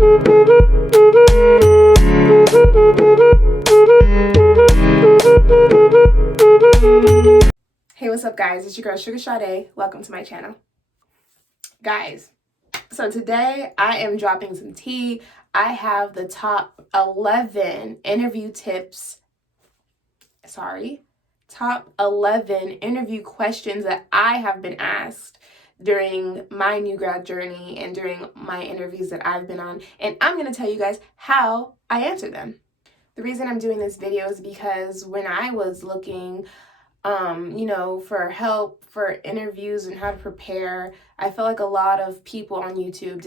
Hey, what's up guys? It's your girl Sugar Sade. Welcome to my channel. Guys, so today I am dropping some tea. I have the top 11 interview questions that I have been asked during my new grad journey and during my interviews that I've been on. And I'm going to tell you guys how I answer them. The reason I'm doing this video is because when I was looking for help for interviews and how to prepare, I felt like a lot of people on YouTube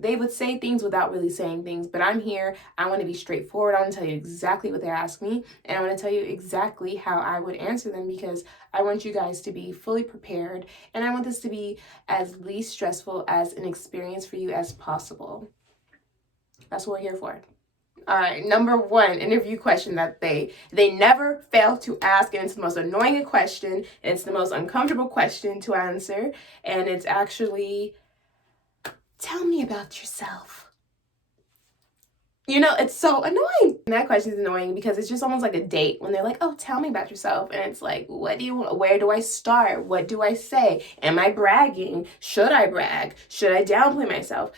they would say things without really saying things, but I'm here. I want to be straightforward. I want to tell you exactly what they asked me, and I want to tell you exactly how I would answer them, because I want you guys to be fully prepared, and I want this to be as least stressful as an experience for you as possible. That's what we're here for. All right, number one interview question that they never fail to ask, and it's the most annoying question, and it's the most uncomfortable question to answer, and it's actually, tell me about yourself. You know, it's so annoying. And that question is annoying because it's just almost like a date when they're like, oh, tell me about yourself. And it's like, what do you want? Where do I start? What do I say? Am I bragging? Should I brag? Should I downplay myself?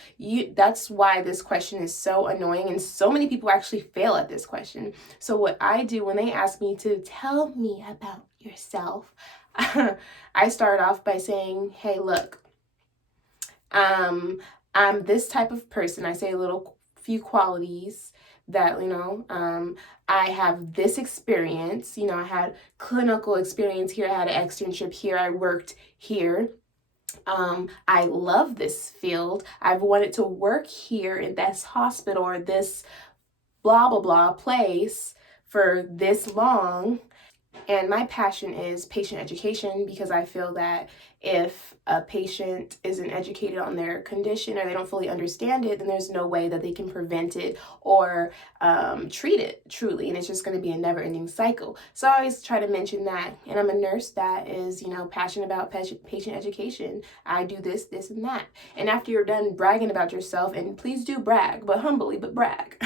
That's why this question is so annoying, and so many people actually fail at this question. So what I do when they ask me to tell me about yourself, I start off by saying, hey, look, I'm this type of person. I say few qualities that, I have this experience, I had clinical experience here, I had an externship here, I worked here. I love this field. I've wanted to work here in this hospital or this blah, blah, blah place for this long. And my passion is patient education, because I feel that if a patient isn't educated on their condition or they don't fully understand it, then there's no way that they can prevent it or treat it truly. And it's just going to be a never-ending cycle. So I always try to mention that. And I'm a nurse that is, passionate about patient education. I do this, and that. And after you're done bragging about yourself, and please do brag, but humbly, but brag,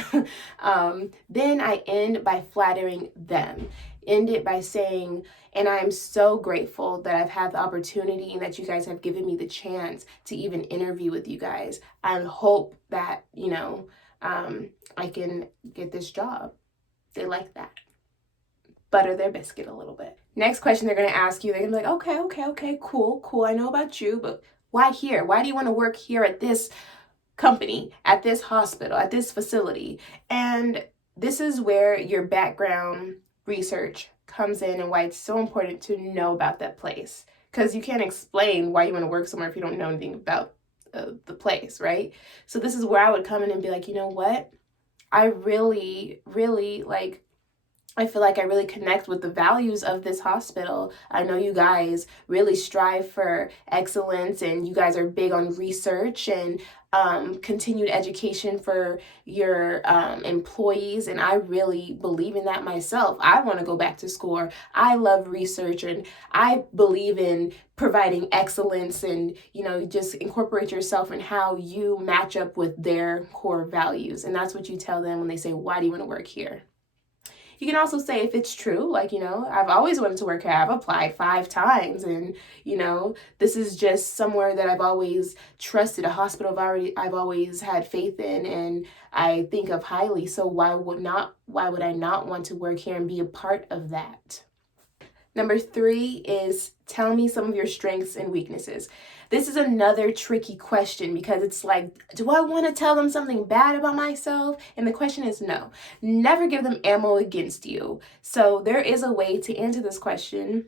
then I end by flattering them. End it by saying, and I'm so grateful that I've had the opportunity and that you guys have given me the chance to even interview with you guys. I hope that, I can get this job. They like that. Butter their biscuit a little bit. Next question they're going to ask you, they're going to be like, okay, cool. I know about you, but why here? Why do you want to work here at this company, at this hospital, at this facility? And this is where your background research comes in, and why it's so important to know about that place, because you can't explain why you want to work somewhere if you don't know anything about the place, right? So this is where I would come in and be like, you know what, I really I feel like I really connect with the values of this hospital. I know you guys really strive for excellence, and you guys are big on research and continued education for your employees. And I really believe in that myself. I want to go back to school. I love research, and I believe in providing excellence, and, just incorporate yourself in how you match up with their core values. And that's what you tell them when they say, why do you want to work here? You can also say if it's true, like, I've always wanted to work here. I've applied 5 times, and, this is just somewhere that I've always trusted, a hospital I've always had faith in, and I think of highly. So why would I not want to work here and be a part of that? Number 3 is tell me some of your strengths and weaknesses. This is another tricky question, because it's like, do I want to tell them something bad about myself? And the question is no. Never give them ammo against you. So there is a way to answer this question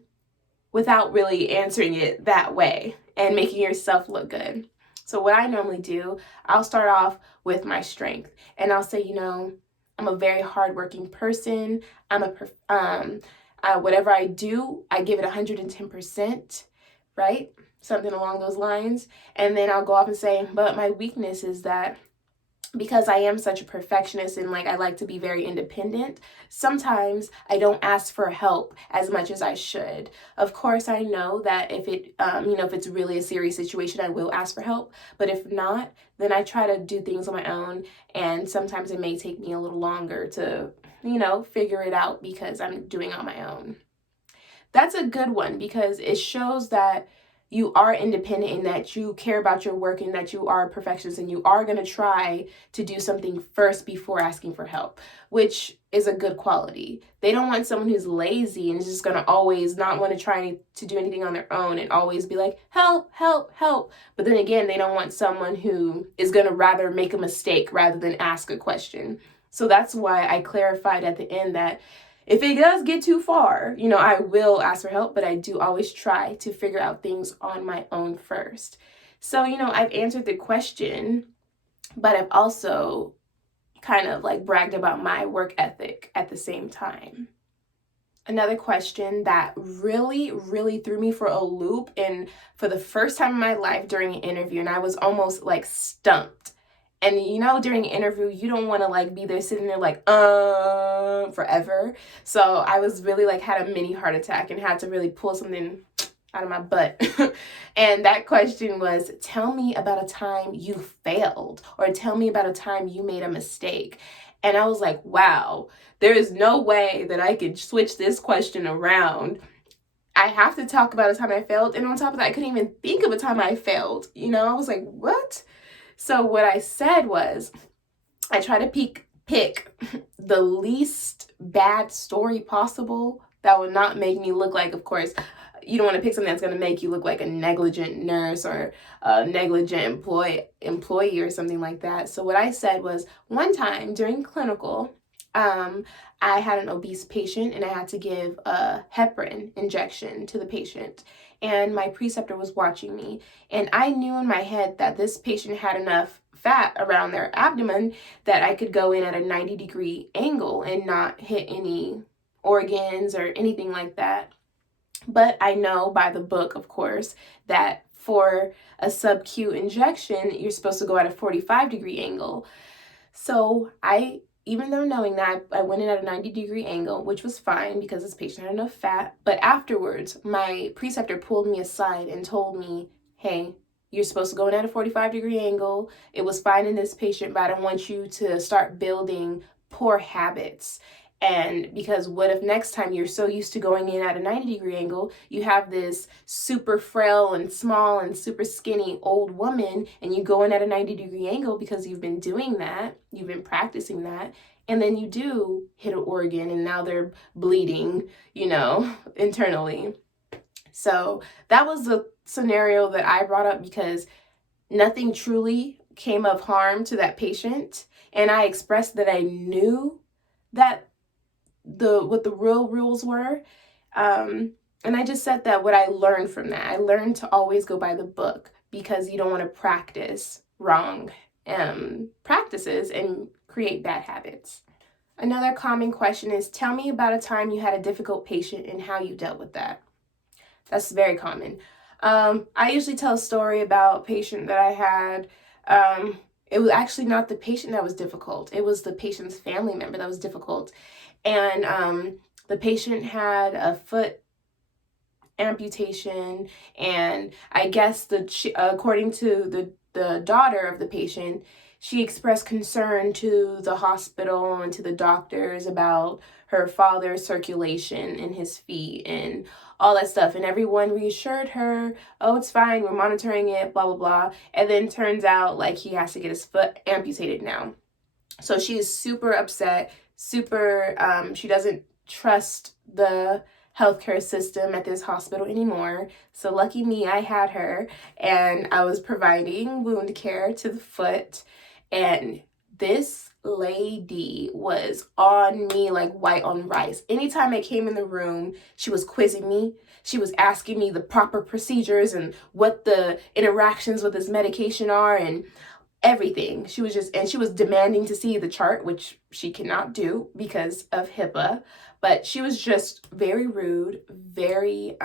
without really answering it that way and making yourself look good. So what I normally do, I'll start off with my strength, and I'll say, I'm a very hardworking person. Whatever I do, I give it 110%, right? Something along those lines. And then I'll go off and say, but my weakness is that because I am such a perfectionist and like I like to be very independent, sometimes I don't ask for help as much as I should. Of course, I know that if if it's really a serious situation, I will ask for help. But if not, then I try to do things on my own. And sometimes it may take me a little longer to, figure it out because I'm doing it on my own. That's a good one because it shows that you are independent and that you care about your work and that you are a perfectionist and you are going to try to do something first before asking for help, which is a good quality. They don't want someone who's lazy and is just going to always not want to try to do anything on their own and always be like, help, help, help. But then again, they don't want someone who is going to rather make a mistake rather than ask a question. So that's why I clarified at the end that if it does get too far, I will ask for help, but I do always try to figure out things on my own first. So, I've answered the question, but I've also kind of like bragged about my work ethic at the same time. Another question that really, really threw me for a loop and for the first time in my life during an interview, and I was almost like stumped. And during an interview, you don't want to like be there sitting there like, forever. So I was really like had a mini heart attack and had to really pull something out of my butt. And that question was, tell me about a time you failed, or tell me about a time you made a mistake. And I was like, wow, there is no way that I could switch this question around. I have to talk about a time I failed. And on top of that, I couldn't even think of a time I failed. I was like, what? So what I said was, I try to pick the least bad story possible that would not make me look like, of course, you don't want to pick something that's going to make you look like a negligent nurse or a negligent employee or something like that. So what I said was, one time during clinical, I had an obese patient and I had to give a heparin injection to the patient. And my preceptor was watching me. And I knew in my head that this patient had enough fat around their abdomen that I could go in at a 90-degree angle and not hit any organs or anything like that. But I know by the book, of course, that for a sub-Q injection, you're supposed to go at a 45-degree angle. So even though knowing that, I went in at a 90-degree angle, which was fine because this patient had enough fat. But afterwards, my preceptor pulled me aside and told me, hey, you're supposed to go in at a 45-degree angle. It was fine in this patient, but I don't want you to start building poor habits. And because what if next time you're so used to going in at a 90-degree angle, you have this super frail and small and super skinny old woman, and you go in at a 90-degree angle because you've been doing that, you've been practicing that, and then you do hit an organ and now they're bleeding, internally. So that was the scenario that I brought up because nothing truly came of harm to that patient. And I expressed that I knew that what the real rules were. And I just said that what I learned from that, I learned to always go by the book because you don't want to practice wrong practices and create bad habits. Another common question is, tell me about a time you had a difficult patient and how you dealt with that. That's very common. I usually tell a story about a patient that I had. It was actually not the patient that was difficult. It was the patient's family member that was difficult. And the patient had a foot amputation, and I guess according to the daughter of the patient, she expressed concern to the hospital and to the doctors about her father's circulation in his feet and all that stuff. And everyone reassured her, oh, it's fine, we're monitoring it, blah, blah, blah. And then turns out like he has to get his foot amputated now. So she is super upset, she doesn't trust the healthcare system at this hospital anymore. So lucky me, I had her, and I was providing wound care to the foot. And this lady was on me like white on rice. Anytime I came in the room, she was quizzing me. She was asking me the proper procedures and what the interactions with this medication are and everything. She was demanding to see the chart, which she cannot do because of HIPAA. But she was just very rude, very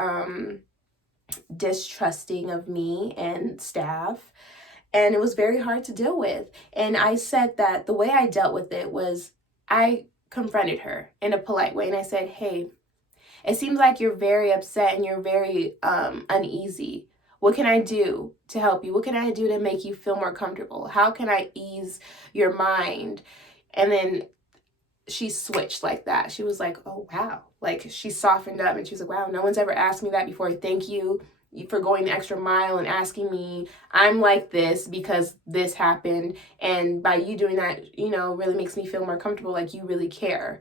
distrusting of me and staff. And it was very hard to deal with. And I said that the way I dealt with it was I confronted her in a polite way. And I said, hey, it seems like you're very upset and you're very uneasy. What can I do to help you? What can I do to make you feel more comfortable? How can I ease your mind? And then she switched like that. She was like, oh, wow. Like, she softened up and she was like, wow, no one's ever asked me that before. Thank you for going the extra mile and asking me. I'm like this because this happened. And by you doing that, really makes me feel more comfortable. Like, you really care.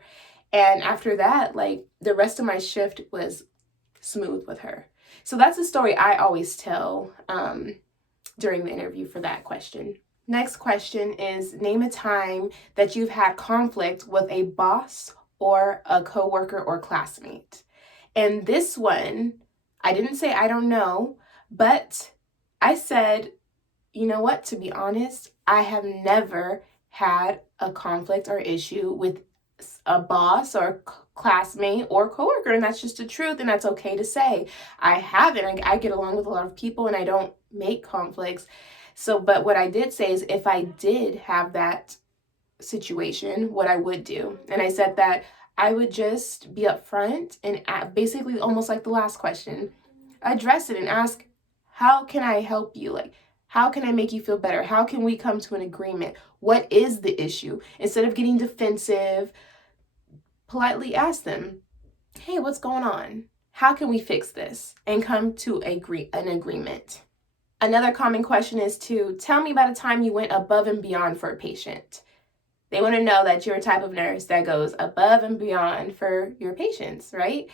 And after that, like, the rest of my shift was smooth with her. So that's a story I always tell during the interview for that question. Next question is, name a time that you've had conflict with a boss or a coworker or classmate. And this one, I didn't say I don't know, but I said, you know what, to be honest, I have never had a conflict or issue with a boss or classmate or coworker, and that's just the truth, and that's okay to say. I haven't. I get along with a lot of people and I don't make conflicts. So, but what I did say is, if I did have that situation, what I would do. And I said that I would just be upfront and basically, almost like the last question, address it and ask, how can I help you? Like, how can I make you feel better? How can we come to an agreement? What is the issue? Instead of getting defensive, politely ask them, hey, what's going on? How can we fix this? And come to an agreement. Another common question is to tell me about a time you went above and beyond for a patient. They want to know that you're a type of nurse that goes above and beyond for your patients, right?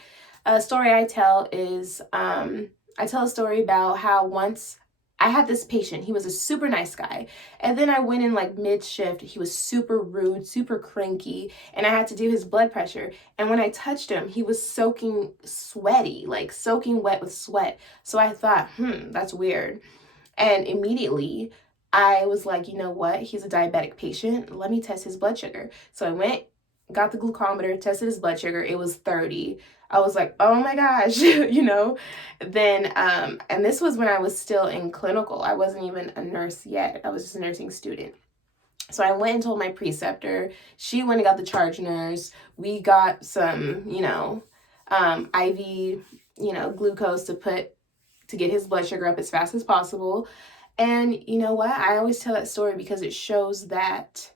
A story I tell is, I tell a story about how once I had this patient. He was a super nice guy. And then I went in like mid-shift. He was super rude, super cranky, and I had to do his blood pressure. And when I touched him, he was soaking sweaty, like soaking wet with sweat. So I thought, that's weird. And immediately I was like, you know what? He's a diabetic patient. Let me test his blood sugar. So I went, got the glucometer, tested his blood sugar. It was 30. I was like, oh my gosh, Then, and this was when I was still in clinical. I wasn't even a nurse yet. I was just a nursing student. So I went and told my preceptor. She went and got the charge nurse. We got some, IV, glucose to get his blood sugar up as fast as possible. And you know what? I always tell that story because it shows that,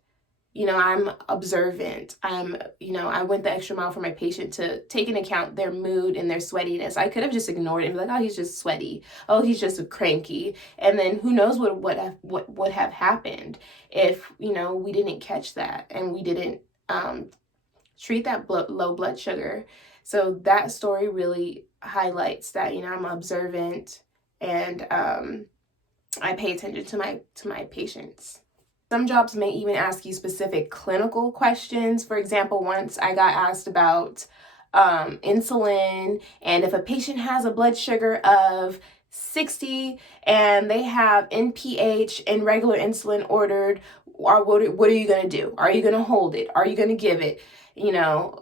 I'm observant. I went the extra mile for my patient to take into account their mood and their sweatiness. I could have just ignored it and be like, oh, he's just sweaty. Oh, he's just cranky. And then who knows what would have happened if, we didn't catch that and we didn't treat that low blood sugar. So that story really highlights that, I'm observant and I pay attention to my patients. Some jobs may even ask you specific clinical questions. For example, once I got asked about insulin, and if a patient has a blood sugar of 60 and they have NPH and regular insulin ordered, what are you going to do? Are you going to hold it? Are you going to give it?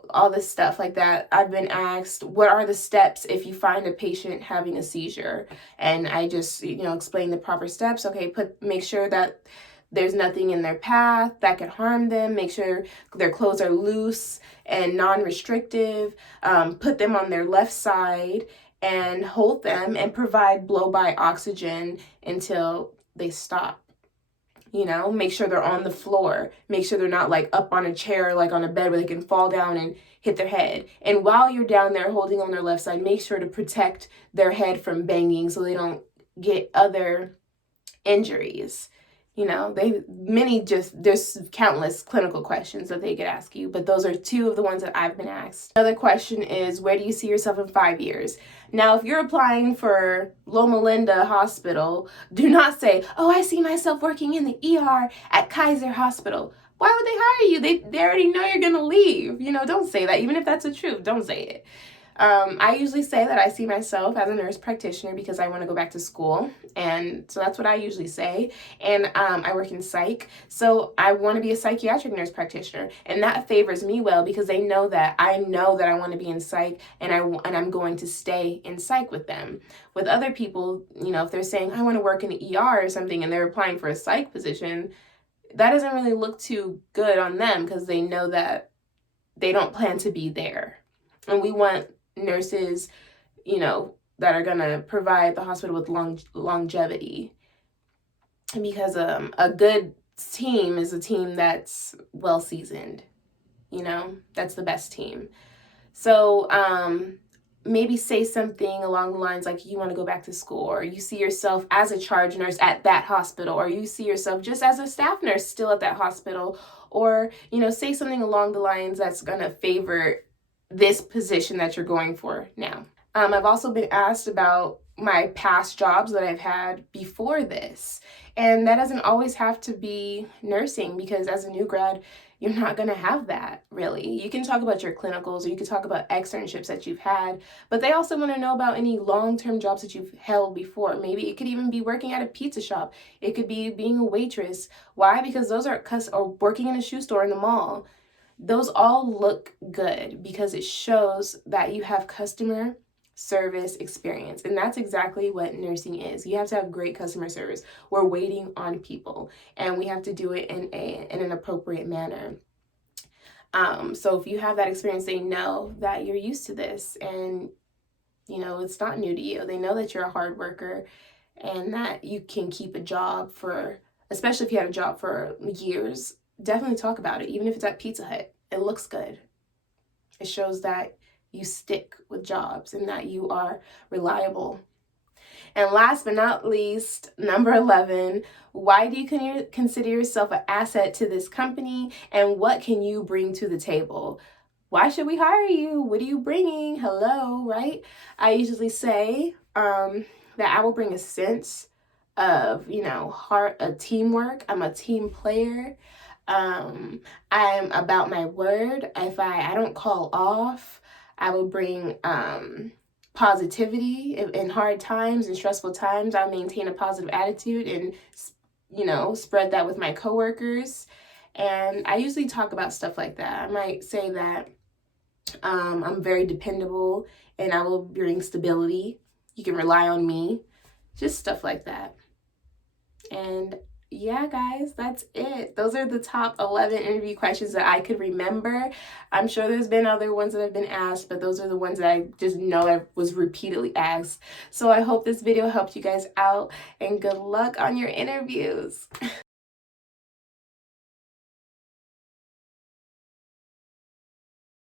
All this stuff like that. I've been asked, what are the steps if you find a patient having a seizure? And I just, explain the proper steps. Okay, make sure that there's nothing in their path that could harm them. Make sure their clothes are loose and non-restrictive. Put them on their left side and hold them and provide blow-by oxygen until they stop. Make sure they're on the floor. Make sure they're not like up on a chair, like on a bed where they can fall down and hit their head. And while you're down there holding on their left side, make sure to protect their head from banging so they don't get other injuries. There's countless clinical questions that they could ask you, but those are two of the ones that I've been asked. Another question is, where do you see yourself in 5 years? Now, if you're applying for Loma Linda Hospital, do not say, oh, I see myself working in the ER at Kaiser Hospital. Why would they hire you? They already know you're going to leave. Don't say that. Even if that's the truth, don't say it. I usually say that I see myself as a nurse practitioner because I want to go back to school. And so that's what I usually say. And I work in psych. So I want to be a psychiatric nurse practitioner. And that favors me well because they know that I want to be in psych, and I'm going to stay in psych with them. With other people, you know, if they're saying I want to work in the ER or something and they're applying for a psych position, that doesn't really look too good on them because they know that they don't plan to be there. And we want nurses, you know, that are going to provide the hospital with longevity. Because a good team is a team that's well seasoned. You know, that's the best team. So maybe say something along the lines like you want to go back to school, or you see yourself as a charge nurse at that hospital, or you see yourself just as a staff nurse still at that hospital, or, you know, say something along the lines that's going to favor this position that you're going for now. I've also been asked about my past jobs that I've had before this, and that doesn't always have to be nursing, because as a new grad, you're not going to have that, really. You can talk about your clinicals, or you can talk about externships that you've had, but they also want to know about any long-term jobs that you've held before. Maybe it could even be working at a pizza shop. It could be being a waitress. Why? Because those are, or working in a shoe store in the mall. Those all look good because it shows that you have customer service experience. And that's exactly what nursing is. You have to have great customer service. We're waiting on people, and we have to do it in an appropriate manner. So if you have that experience, they know that you're used to this, and you know, it's not new to you. They know that you're a hard worker and that you can keep a job for, especially if you had a job for years. Definitely talk about it, even if it's at Pizza Hut. It looks good. It shows that you stick with jobs and that you are reliable. And last but not least, number 11, why do you consider yourself an asset to this company, and what can you bring to the table? Why should we hire you? What are you bringing? Hello, right? I usually say that I will bring a sense of, you know, teamwork. I'm a team player. I'm about my word. If I don't call off, I will bring positivity in hard times and stressful times. I'll maintain a positive attitude and, you know, spread that with my coworkers. And I usually talk about stuff like that. I might say that I'm very dependable and I will bring stability. You can rely on me. Just stuff like that. And yeah, guys, that's it. Those are the top 11 interview questions that I could remember. I'm sure there's been other ones that have been asked, but those are the ones that I just know I was repeatedly asked. So I hope this video helped you guys out, and good luck on your interviews.